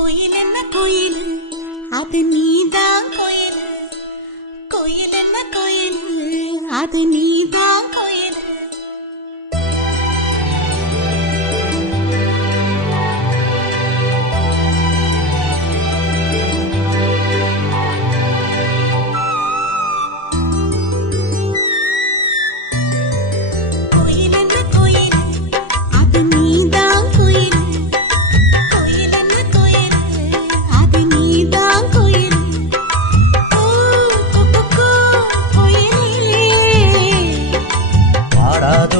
கோயில் என்ன கோயில் அது நீதான் கோயில் கோயில் என்ன கோயில் அது நீதான் parado tu...